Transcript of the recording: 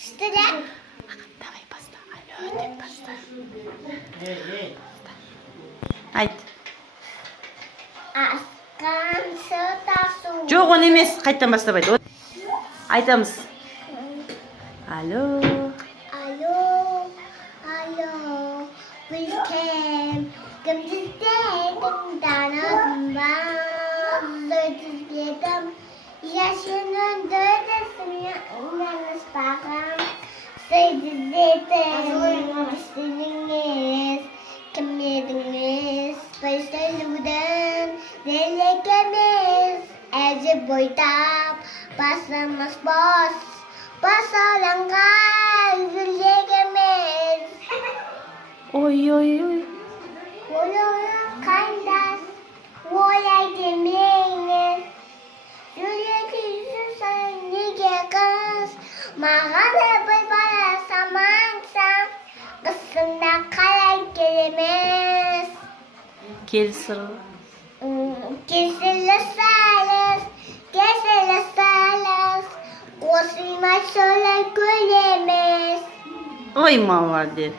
Что да? Давай баста. Алло деп баста. Айт. Асқан сатасу. Жоқ, оны емес. Қайттан бастап айт. Айтамыз. Алло. Алло. Алло. Биіктен. Кімдізден танадым ба. Сөйтізбедім. Яшының дөдесіне үнәніс бағам. Сөйтізбедім. Үстініңіз. Кім едіңіз? Бәйстелуден. Делекеміз. Әзі бойтап. Басымыз бос. Басаланған жүрегіміз. Ой. Жолың қандас, олай демейміз. Жүрегі жүрсің неге қыз, маған бір бала самансам, қысында қалай келеміз. Келсір. Кесілі салыз, қосылмай солай көлеміз. Ой, молодец.